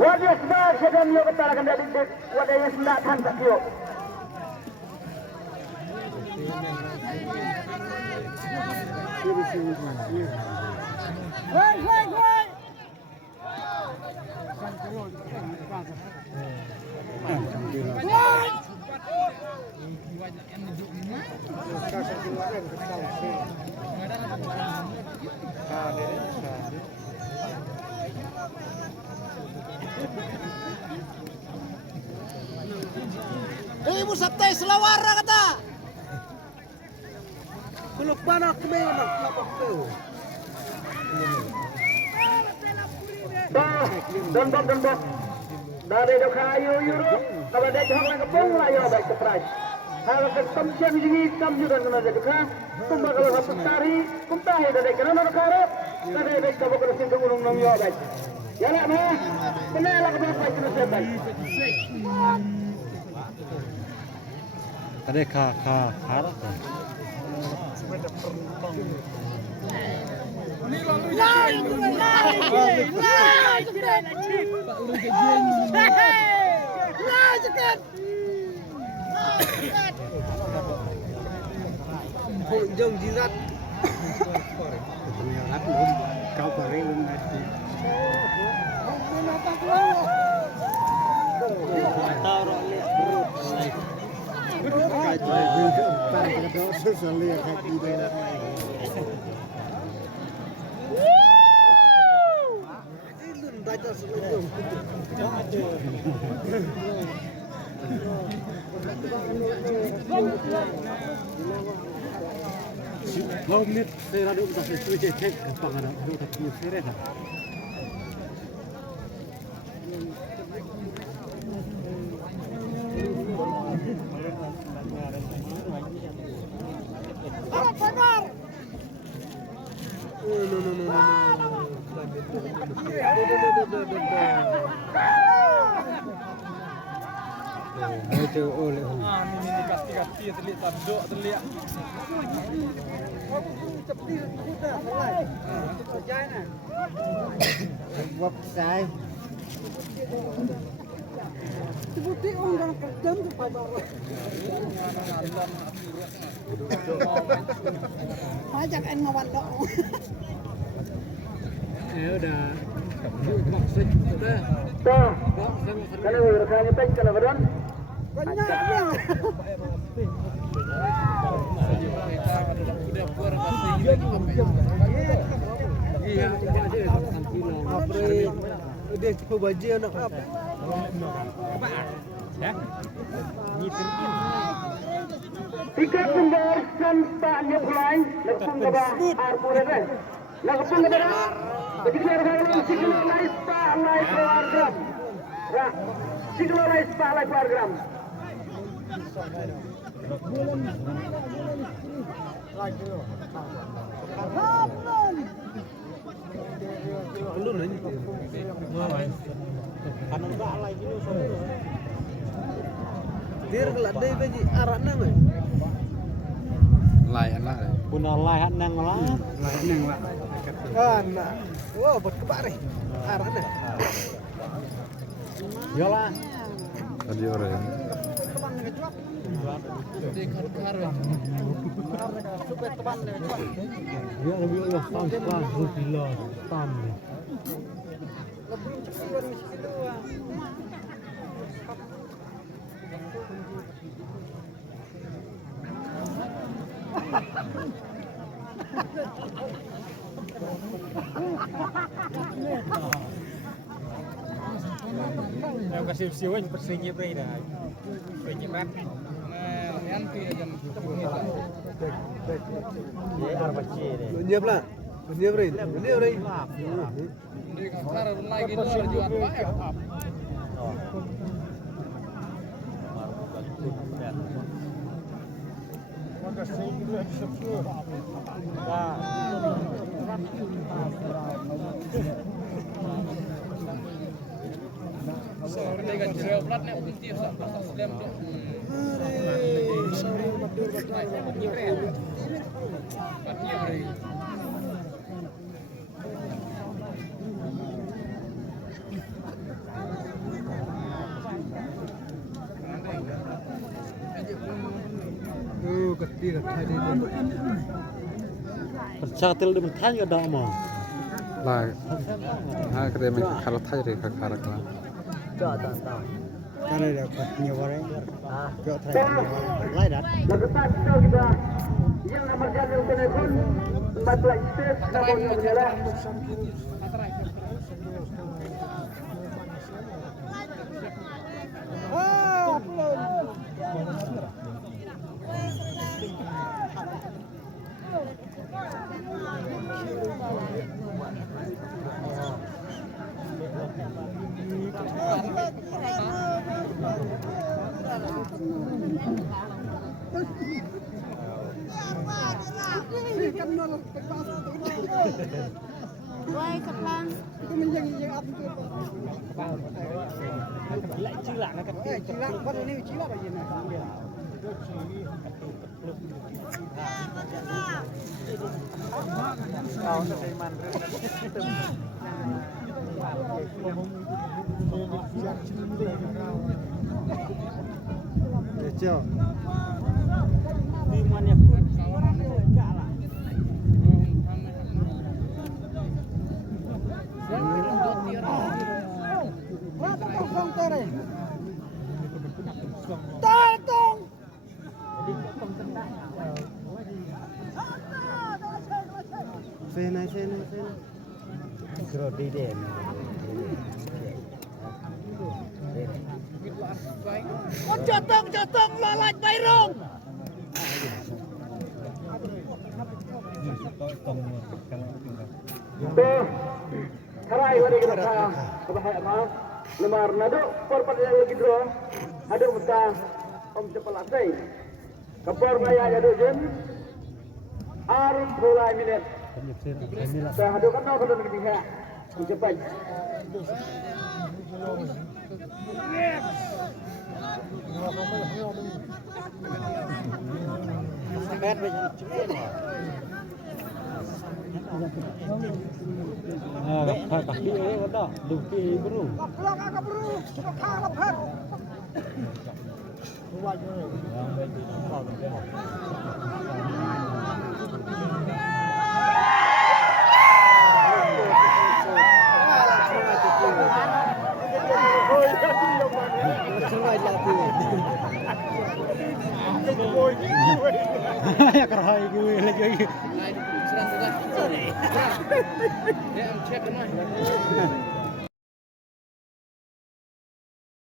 Wajib sebab sedang yo ketarakan dari wadaya sendak kan tak yo. Woi. Ibu sabtai selawara kata. Belum panak memang apa tu. Don. Dari dok kayu yuru, kalau dia jangan kepung lah yo baik surprise. Kalau kesempian ini kamjuran kena jadi kan. Kumba kalau hapus tari, kumtahi dari kena nak karep. Dari baik kamu kena singgung ulung nong yo baik. Ya lah mah, kena lah kena baik kena sebaik. Ada karat. Jong jirat. Kau pakai nanti. Kau ni saya ada untuk sesuatu cek kepangan untuk sesuatu. Sabar. Itu oleh. Ini kasti terlihat taduk terlihat. Cepi sudah selesai. Selesai. Buat saya. Sebuti orang kerjam tu pada. Ajak en ngawat dok. Ya udah. Maksud sudah. Tuh. Kalau rekannya baik kalau beron. Banyaknya. Iya, ada apa? Dia tipe baju anak apa? Ya. Tiga pembawa sampahnya pulai, lepas keba arpureden. Lepas keba, ketika orang siklo lais pak lais program, ya, siklo lais pak lais program. Lu nanya. Kanan tak lagi lu semua. Dia keladai bagi arak nang. Layan lah. Guna layan nang lah. Layan nang lah. Kan. Wah, buat kebar ni. Arak nang. Yalah. Tadi orang. Supaya teban ni. Dia lebih lah tahun sekarang gila tahun ni. Yang kasih siwan persingnya beda. Penyebab Nanti aja tepung itu. dia arbacin deh. Nyiap lah. Nyiap rin. Nyiap rin. Di kamar lagi itu jual apa ya? Sorry kan jeruk platnya untuk tiap saat sedang tu. Kecil tadi tu. Percatil di mentah juga dah mau. Lah, kerja kalau tadi kakak lah. Karena dapat nyawarin. Kau tadi lain dah. Lakukan kita kita yang nama jalan untuk pun 14 step namun berjalan. Why kaplan? Lại chứ lạ cái Ciao. Sena. Kro di deh. Jotong lalat bayrong. Harai wari kita bahaya mah lemar nado porpat lagi dro ada muta om cepelasai kapor maya ada jen arum mulai minit sahadu kan no kalau lebih ha cepat Sangat banyak cepat. Pak kaki ini ada, duki bro. Ya kerhai gue lagi. Serang juga. Ya, cek rumah.